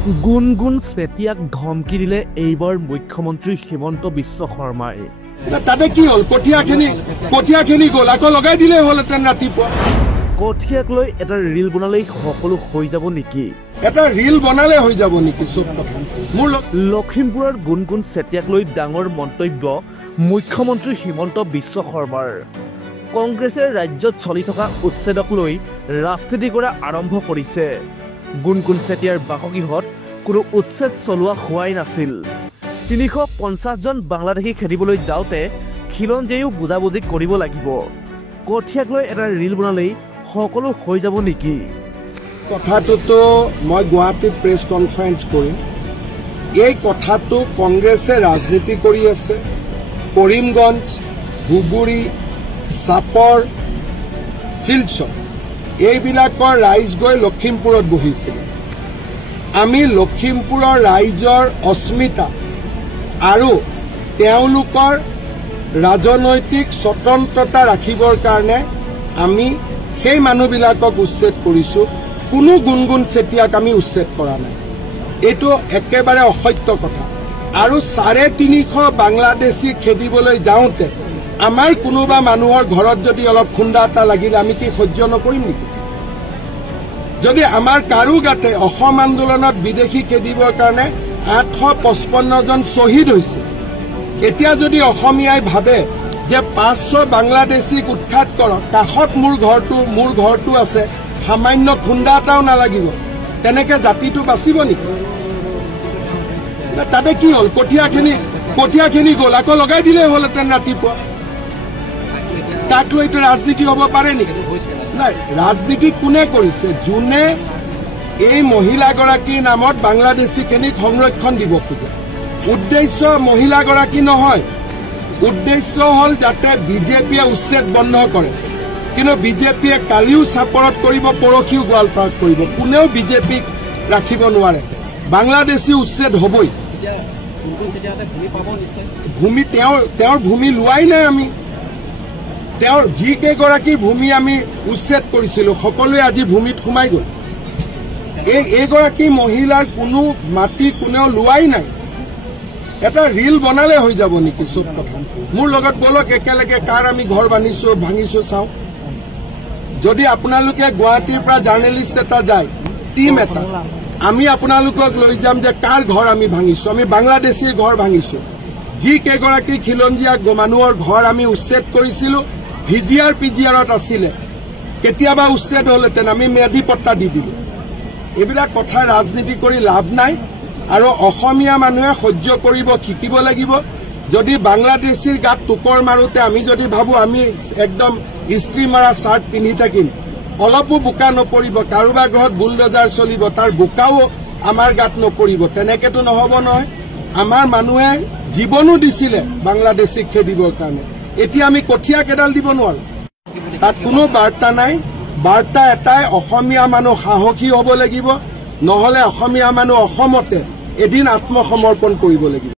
গুণগুণ চেতিয়াক ধমকি দিলে এইবাৰ মুখ্যমন্ত্ৰী হিমন্ত বিশ্ব শৰ্মাই। তাতে কি হল? কঠিয়াখিনি গল, আকৌ লগাই দিলে হলহেঁতেন ৰাতিপুৱা। কঠিয়াক লৈ এটা ৰিল বনালেই সকলো হৈ যাব নেকি? এটা ৰিল বনালে হৈ যাব নেকি? চব কথা মোৰ লখিমপুৰৰ গুণগুণ চেতিয়াক লৈ ডাঙৰ মন্তব্য মুখ্যমন্ত্ৰী হিমন্ত বিশ্ব শৰ্মাৰ। কংগ্ৰেছে ৰাজ্যত চলি থকা উচ্ছেদক লৈ ৰাজনীতি কৰা আৰম্ভ কৰিছে। গুণগুণ চেতিয়াৰ বাসগৃহত কোনো উচ্ছেদ চলোৱা হোৱাই নাছিল। ৩৫০ জন বাংলাদেশী খেদিবলৈ যাওঁতে খিলঞ্জীয়েও বুজাবুজি কৰিব লাগিব। কঠিয়াক লৈ এটা ৰিল বনালেই সকলো হৈ যাব নেকি? কথাটোতো মই গুৱাহাটীত প্ৰেছ কনফাৰেন্স কৰিম। এই কথাটো কংগ্ৰেছে ৰাজনীতি কৰি আছে। কৰিমগঞ্জ, ধুবুৰী, চাপৰ, শিলচৰ এইবিলাকৰ ৰাইজ গৈ লখিমপুৰত বহিছিল। আমি লখিমপুৰৰ ৰাইজৰ অস্মিতা আৰু তেওঁলোকৰ ৰাজনৈতিক স্বতন্ত্ৰতা ৰাখিবৰ কাৰণে আমি সেই মানুহবিলাকক উচ্ছেদ কৰিছোঁ। কোনো গুণগুণ চেতিয়াক আমি উচ্ছেদ কৰা নাই। এইটো একেবাৰে অসত্য কথা। আৰু ৩৫০ বাংলাদেশী খেদিবলৈ যাওঁতে আমাৰ কোনোবা মানুহৰ ঘৰত যদি অলপ খুন্দা এটা লাগিলে আমি কি সহ্য নকৰিম নেকি? যদি আমাৰ কাৰো গাতে অসম আন্দোলনত বিদেশী খেদিবৰ কাৰণে ৮৫৫ জন শ্বহীদ হৈছে, এতিয়া যদি অসমীয়াই ভাবে যে ৫০০ বাংলাদেশীক উৎখাত কৰক, কাষত মোৰ ঘৰটো আছে, সামান্য খুন্দা এটাও নালাগিব, তেনেকে জাতিটো বাচিব নেকি? তাতে কি হল? কঠিয়াখিনি গল, আকৌ লগাই দিলে হলহেঁতেন ৰাতিপুৱা। তাক লৈ এইটো ৰাজনীতি হ'ব পাৰে নেকি? নাই, ৰাজনীতি কোনে কৰিছে? যোনে এই মহিলাগৰাকীৰ নামত বাংলাদেশীখিনিক সংৰক্ষণ দিব খোজে। উদ্দেশ্য মহিলাগৰাকী নহয়, উদ্দেশ্য হল যাতে বিজেপিয়ে উচ্ছেদ বন্ধ কৰে। কিন্তু বিজেপিয়ে কালিও চাপৰত কৰিব, পৰহিও গোৱালপাৰাত কৰিব। কোনেও বিজেপিক ৰাখিব নোৱাৰে। বাংলাদেশী উচ্ছেদ হবই। ভূমি তেওঁৰ ভূমি লোৱাই নাই। আমি তেওঁৰ যিকেইগৰাকীৰ ভূমি আমি উচ্ছেদ কৰিছিলো সকলোৱে আজি ভূমিত সোমাই গল। এইগৰাকী মহিলাৰ কোনো মাটি কোনেও লোৱাই নাই। এটা ৰিল বনালে হৈ যাব নেকি? চব কথা মোৰ লগত বলক একেলগে কাৰ আমি ঘৰ ভাঙিছো চাওঁ। যদি আপোনালোকে গুৱাহাটীৰ পৰা জাৰ্নেলিষ্ট এটা যায়, টিম এটা, আমি আপোনালোকক লৈ যাম যে কাৰ ঘৰ আমি ভাঙিছো। আমি বাংলাদেশীৰ ঘৰ ভাঙিছো। যিকেইগৰাকী খিলঞ্জীয়া মানুহৰ ঘৰ আমি উচ্ছেদ কৰিছিলো, ভিজিআৰ পিজিআৰত আছিলে, কেতিয়াবা উচ্ছেদ হলহেঁতেন, আমি ম্যাদী পট্টা দি দিলো। এইবিলাক কথা ৰাজনীতি কৰি লাভ নাই। আৰু অসমীয়া মানুহে সহ্য কৰিব শিকিব লাগিব। যদি বাংলাদেশীৰ গাত টোকৰ মাৰোতে আমি যদি ভাবো আমি একদম ইস্ত্ৰি মাৰা চাৰ্ট পিন্ধি থাকিম, অলপো বোকা নপৰিব, কাৰোবাৰ ঘৰত বুলডোজাৰ চলিব, তাৰ বোকাও আমাৰ গাত নপৰিব, তেনেকেতো নহব নহয়। আমাৰ মানুহে জীৱনো দিছিলে বাংলাদেশীক খেদিবৰ কাৰণে। এতিয়া আমি কঠীয়া কেডাল দিব নোৱাৰো। তাত কোনো বাৰ্তা নাই। বাৰ্তা এটাই, অসমীয়া মানুহ সাহসী হ'ব লাগিব, নহলে অসমীয়া মানুহ অসমতে এদিন আত্মসমৰ্পণ কৰিব লাগিব।